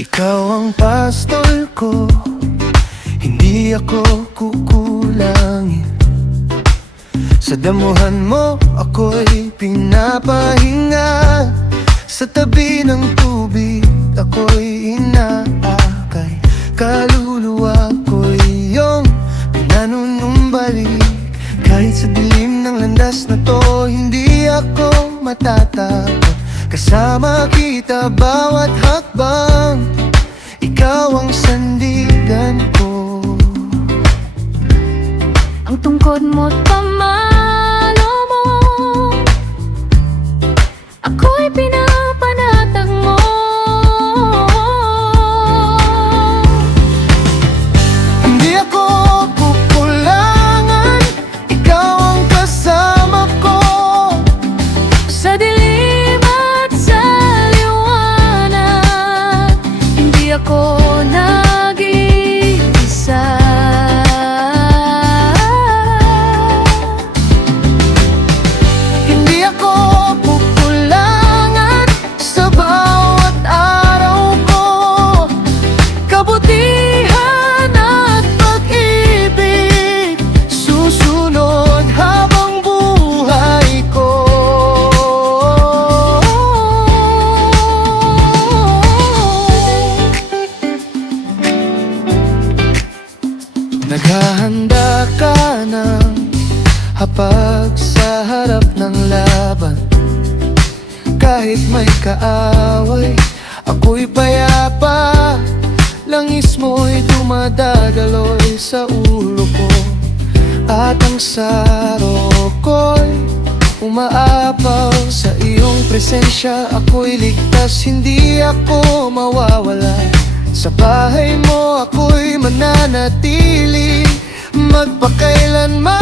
Ikaw ang pastol ko, hindi ako kukulangin. Sa damuhan mo ako'y pinapahinga. Sa tabi ng tubig ako'y inaakay. Kaluluwa ko'y iyong pinanunumbalik. Kahit sa dilim ng landas na to, hindi ako matatakot. Kasama kita bawat hakbang, ikaw ang sandigan ko. Ang tungkod mo't pamalo mo, ako'y pinapanatag mo. Hindi ako kukulangan, ikaw ang kasama ko. Sa dilim at sa liwanag, hindi ako nag-iisa. Hindi ako kukulangan sa bawat araw ko. Kabutihan at pag-ibig susunod habang buhay ko. Naghahanda ka ng hapag sa harap ng laban. Kahit may kaaway, ako'y payapa. Langis mo'y dumadagaloy sa ulo ko. At ang saro ko'y umaapaw sa iyong presensya. Ako'y ligtas, hindi ako mawawala. Sa bahay mo ako'y mananatili, magpakailanman.